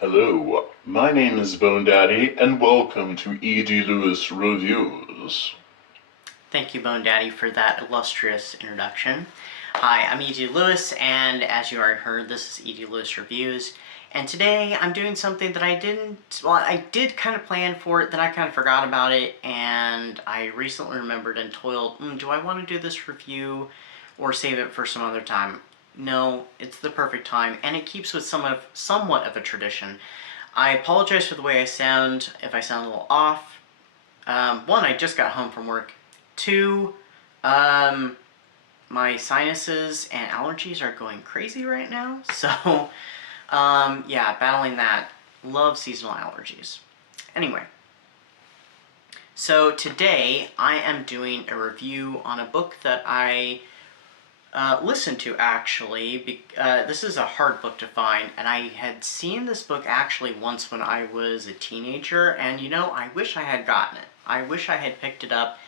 Hello, my name is Bone Daddy, and welcome to E.D. Lewis Reviews. Thank you, Bone Daddy, for that illustrious introduction. Hi, I'm E.D. Lewis, and as you already heard, this is E.D. Lewis Reviews. And today I'm doing something that I did kind of plan for it, then I kind of forgot about it, and I recently remembered and toiled, do I want to do this review or save it for some other time? No, it's the perfect time, and it keeps with somewhat of a tradition. I apologize for the way I sound, if I sound a little off. One, I just got home from work. Two, my sinuses and allergies are going crazy right now, so yeah, battling that. Love seasonal allergies. Anyway, so today I am doing a review on a book that I listened to, actually. This is a hard book to find, and I had seen this book actually once when I was a teenager, and you know, I wish I had gotten it. I wish I had picked it up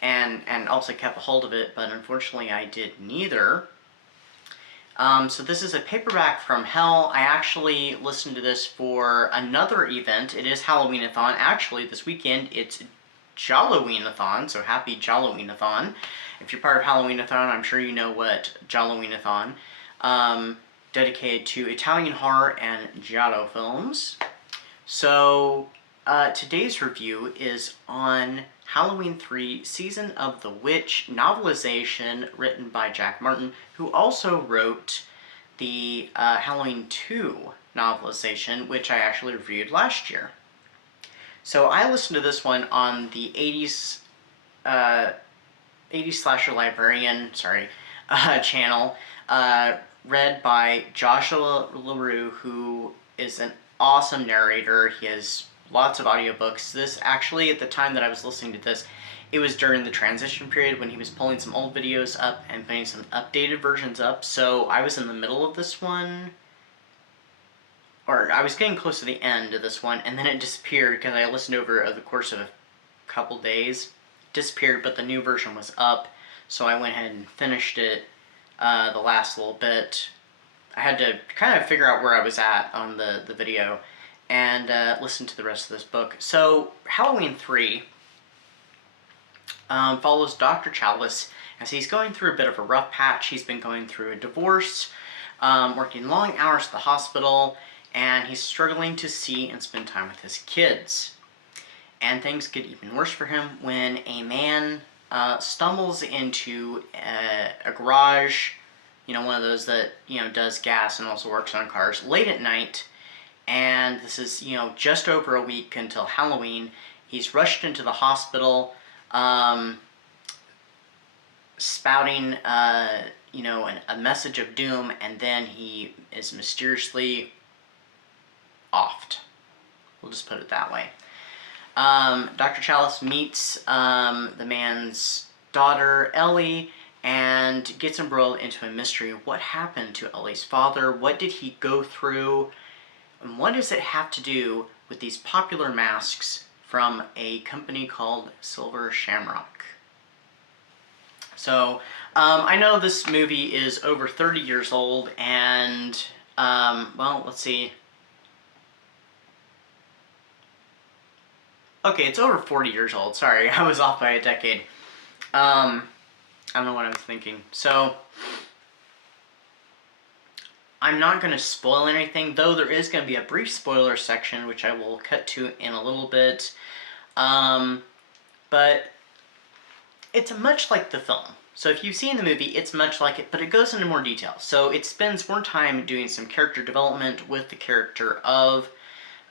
and also kept a hold of it, but unfortunately I did neither. So this is a paperback from hell. I actually listened to this for another event. It is Halloween-a-thon. Actually, this weekend it's Jalloween-a-thon, so happy Jalloween-a-thon. If you're part of Halloween-a-thon, I'm sure you know what Jalloween-a-thon. Dedicated to Italian horror and giallo films. So today's review is on Halloween 3 Season of the Witch novelization written by Jack Martin, who also wrote the Halloween 2 novelization, which I actually reviewed last year. So I listened to this one on the 80s Slasher Librarian, channel, read by Joshua LaRue, who is an awesome narrator. He has lots of audiobooks. This actually, at the time that I was listening to this, it was during the transition period when he was pulling some old videos up and putting some updated versions up. So I was in the middle of this one, or I was getting close to the end of this one, and then it disappeared because I listened over the course of a couple days. Disappeared, but the new version was up, so I went ahead and finished it the last little bit. I had to kind of figure out where I was at on the video and listen to the rest of this book. So Halloween 3 follows Dr. Chalice as he's going through a bit of a rough patch. He's been going through a divorce, working long hours at the hospital, and he's struggling to see and spend time with his kids. And things get even worse for him when a man stumbles into a garage, you know, one of those that, you know, does gas and also works on cars, late at night. And this is, you know, just over a week until Halloween. He's rushed into the hospital, spouting, you know, a message of doom, and then he is mysteriously offed. We'll just put it that way. Dr. Chalice meets the man's daughter, Ellie, and gets embroiled into a mystery of what happened to Ellie's father, what did he go through, and what does it have to do with these popular masks from a company called Silver Shamrock. So, I know this movie is over 30 years old, and, well, let's see. Okay, it's over 40 years old. Sorry, I was off by a decade. I don't know what I was thinking. So, I'm not going to spoil anything, though there is going to be a brief spoiler section, which I will cut to in a little bit. But it's much like the film. So if you've seen the movie, it's much like it, but it goes into more detail. So it spends more time doing some character development with the character of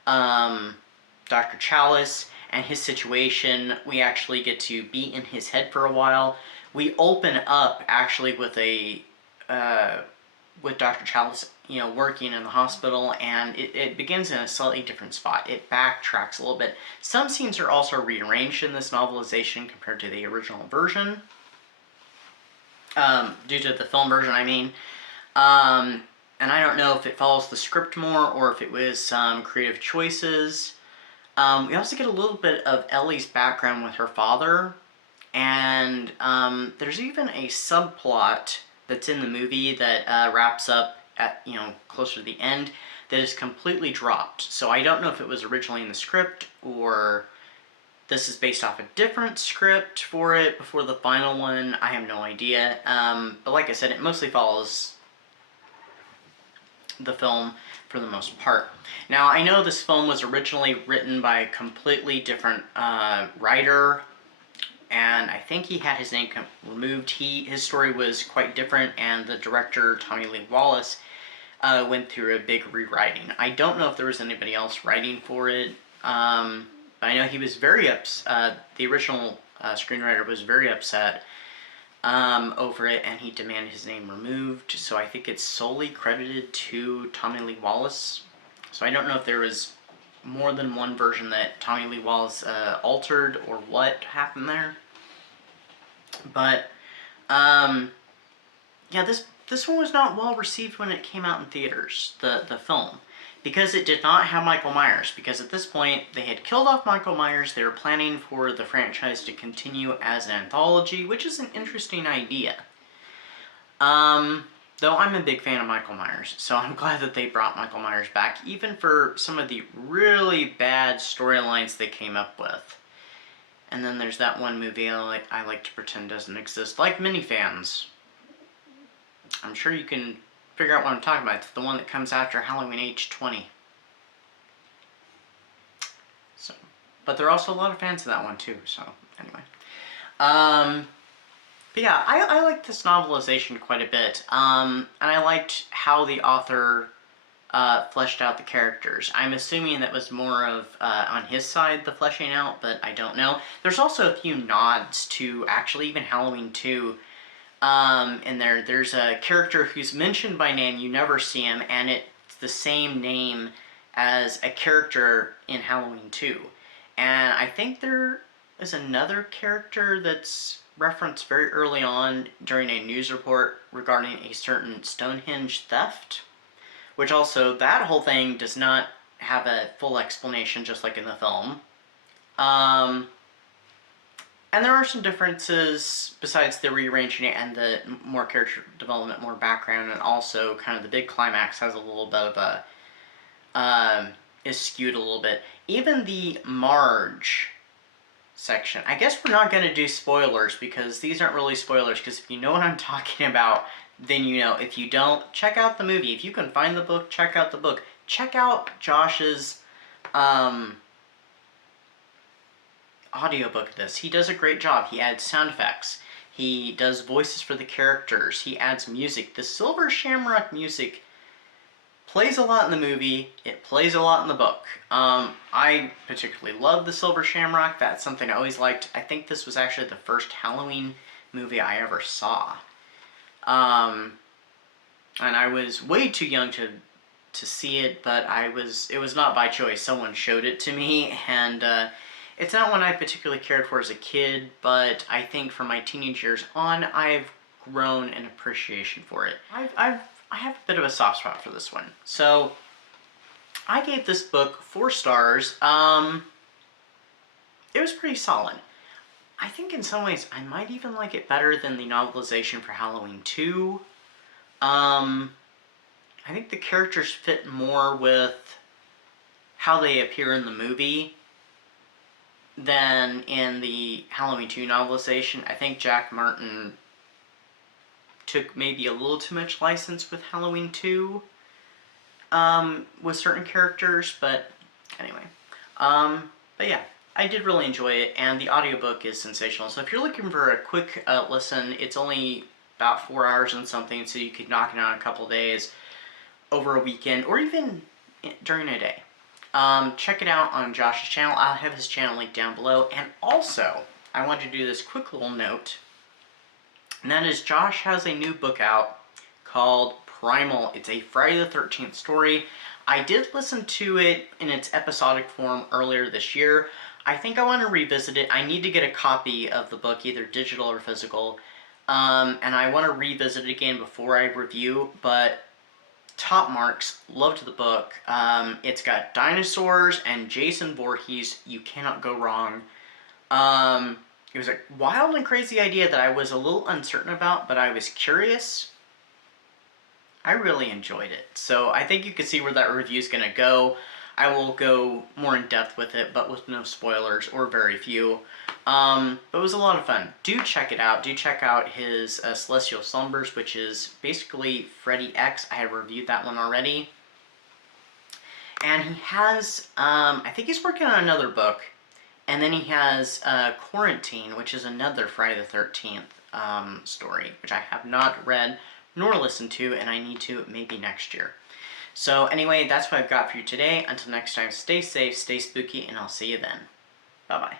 Dr. Chalice and his situation. We actually get to be in his head for a while. We open up actually with with Dr. Chalice, you know, working in the hospital, and it begins in a slightly different spot. It backtracks a little bit. Some scenes are also rearranged in this novelization compared to the original version. Due to the film version, I mean. And I don't know if it follows the script more or if it was some creative choices. We also get a little bit of Ellie's background with her father, and there's even a subplot that's in the movie that wraps up at, closer to the end, that is completely dropped. So I don't know if it was originally in the script or this is based off a different script for it before the final one. I have no idea. But like I said, it mostly follows the film for the most part. Now, I know this film was originally written by a completely different writer, and I think he had his name removed. His story was quite different, and the director, Tommy Lee Wallace, went through a big rewriting. I don't know if there was anybody else writing for it, but I know he was very upset. The original screenwriter was very upset over it, and he demanded his name removed. So I think it's solely credited to Tommy Lee Wallace. So I don't know if there was more than one version that Tommy Lee Wallace altered or what happened there. But yeah, this one was not well received when it came out in theaters, the film, because it did not have Michael Myers. Because at this point, they had killed off Michael Myers. They were planning for the franchise to continue as an anthology, which is an interesting idea. Though I'm a big fan of Michael Myers, so I'm glad that they brought Michael Myers back, even for some of the really bad storylines they came up with. And then there's that one movie I like to pretend doesn't exist, like many fans. I'm sure you can figure out what I'm talking about. It's the one that comes after Halloween H20. So, but there are also a lot of fans of that one too, so anyway. But yeah, I like this novelization quite a bit, and I liked how the author fleshed out the characters. I'm assuming that was more of, on his side, the fleshing out, but I don't know. There's also a few nods to, actually, even Halloween 2 in there. There's a character who's mentioned by name, you never see him, and it's the same name as a character in Halloween 2. And I think there is another character that's referenced very early on during a news report regarding a certain Stonehenge theft, which also, that whole thing does not have a full explanation, just like in the film. And there are some differences besides the rearranging it and the more character development, more background, and also kind of the big climax has a little bit of a, is skewed a little bit. Even the Marge section, I guess we're not going to do spoilers because these aren't really spoilers, because if you know what I'm talking about, then you know. If you don't, check out the movie. If you can find the book, check out the book. Check out Josh's audiobook of this. He does a great job. He adds sound effects. He does voices for the characters. He adds music. The Silver Shamrock music plays a lot in the movie. It plays a lot in the book. I particularly love the Silver Shamrock. That's something I always liked. I think this was actually the first Halloween movie I ever saw. And I was way too young to see it, but it was not by choice. Someone showed it to me, and it's not one I particularly cared for as a kid, but I think from my teenage years on, I've grown an appreciation for it. I have a bit of a soft spot for this one. So, I gave this book 4 stars. It was pretty solid. I think in some ways I might even like it better than the novelization for Halloween 2. I think the characters fit more with how they appear in the movie than in the Halloween 2 novelization. I think Jack Martin took maybe a little too much license with Halloween 2 with certain characters, but anyway. But yeah, I did really enjoy it, and the audiobook is sensational. So if you're looking for a quick listen, it's only about 4 hours and something, so you could knock it out in a couple days over a weekend, or even during a day. Check it out on Josh's channel. I'll have his channel linked down below. And also, I want to do this quick little note, and that is Josh has a new book out called Primal. It's a Friday the 13th story. I did listen to it in its episodic form earlier this year. I think I want to revisit it. I need to get a copy of the book, either digital or physical, and I want to revisit it again before I review, but top marks. Loved the book. It's got dinosaurs and Jason Voorhees. You cannot go wrong. It was a wild and crazy idea that I was a little uncertain about, but I was curious, I really enjoyed it. So I think you can see where that review is going to go. I will go more in depth with it, but with no spoilers, or very few. But it was a lot of fun. Do check it out. Do check out his Celestial Slumbers, which is basically Freddy X. I have reviewed that one already. And he has, I think he's working on another book. And then he has Quarantine, which is another Friday the 13th story, which I have not read nor listened to, and I need to maybe next year. So anyway, that's what I've got for you today. Until next time, stay safe, stay spooky, and I'll see you then. Bye-bye.